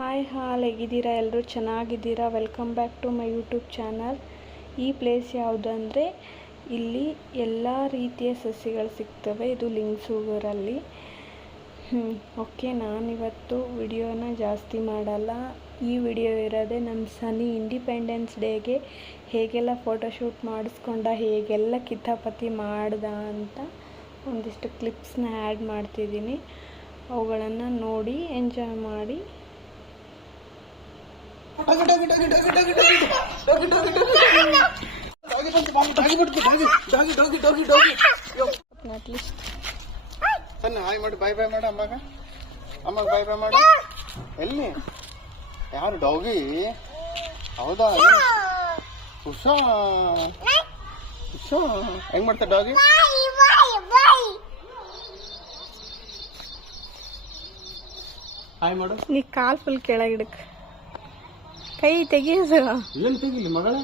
Hi ಹೇಗಿದ್ದೀರಾ? ಎಲ್ಲರೂ ಚೆನ್ನಾಗಿದ್ದೀರಾ? Welcome back to my YouTube channel. ಈ ಪ್ಲೇಸ್ ಯಾವುದಂದರೆ ಇಲ್ಲಿ ಎಲ್ಲ ರೀತಿಯ ಸಸ್ಯಗಳು ಸಿಗ್ತವೆ. ಇದು ಲಿಂಗಸೂಗೂರಲ್ಲಿ. ಓಕೆ, ನಾನಿವತ್ತು ವಿಡಿಯೋನ ಜಾಸ್ತಿ ಮಾಡಲ್ಲ. ಈ ವಿಡಿಯೋ ಇರೋದೇ ನಮ್ಮ ಸನಿ ಇಂಡಿಪೆಂಡೆನ್ಸ್ ಡೇಗೆ ಹೇಗೆಲ್ಲ ಫೋಟೋಶೂಟ್ ಮಾಡಿಸ್ಕೊಂಡ, ಹೇಗೆಲ್ಲ ಕಿತಾಪತಿ ಮಾಡ್ದ ಅಂತ ಒಂದಿಷ್ಟು ಕ್ಲಿಪ್ಸ್ನ ಆ್ಯಡ್ ಮಾಡ್ತಿದ್ದೀನಿ. ಅವುಗಳನ್ನು ನೋಡಿ ಎಂಜಾಯ್ ಮಾಡಿ. ಹಾಯ್ ಮಾಡಿ, ಬಾಯ್ ಬಾಯ್ ಮಾಡು ಅಮ್ಮಗೆ. ಬಾಯ್ ಬಾಯ್ ಮಾಡು. ಎಲ್ಲಿ ಯಾರು ಡಾಗಿ? ಹೌದಾ? ಹುಷಾ ಹುಷಾ ಹೆಂಗ್ ಮಾಡ್ತಾರೆ ಡಾಗಿ? ಹಾಯ್ ಮಾಡು. ನೀ ಕಾಲ್ ಫುಲ್ ಕೆಳಗಿಡಕ್, ಕೈ ತೆಗೀಸು. ಏನ್ ತೆಗಿಲಿ ಮಗಳ?